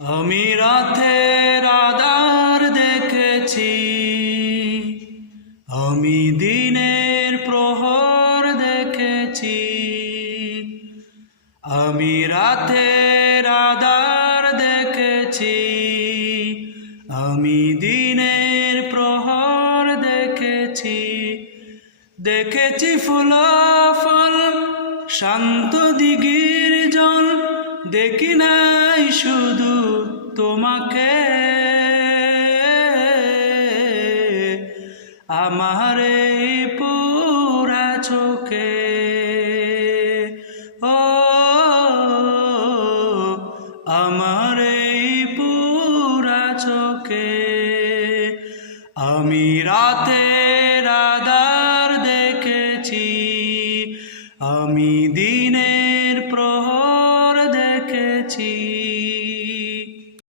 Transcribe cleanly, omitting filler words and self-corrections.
আমি রাতের আঁধার দেখেছি, আমি দিনের প্রহর দেখেছি। আমি রাতের আঁধার দেখেছি, আমি দিনের প্রহর দেখেছি। দেখেছি ফুল ফল শান্ত দিঘির জল, দেখি নাই শুধু তোমাকে। আমার এই পুরা চোখে, ও আমার এই পুরা চোখে। আমি রাতে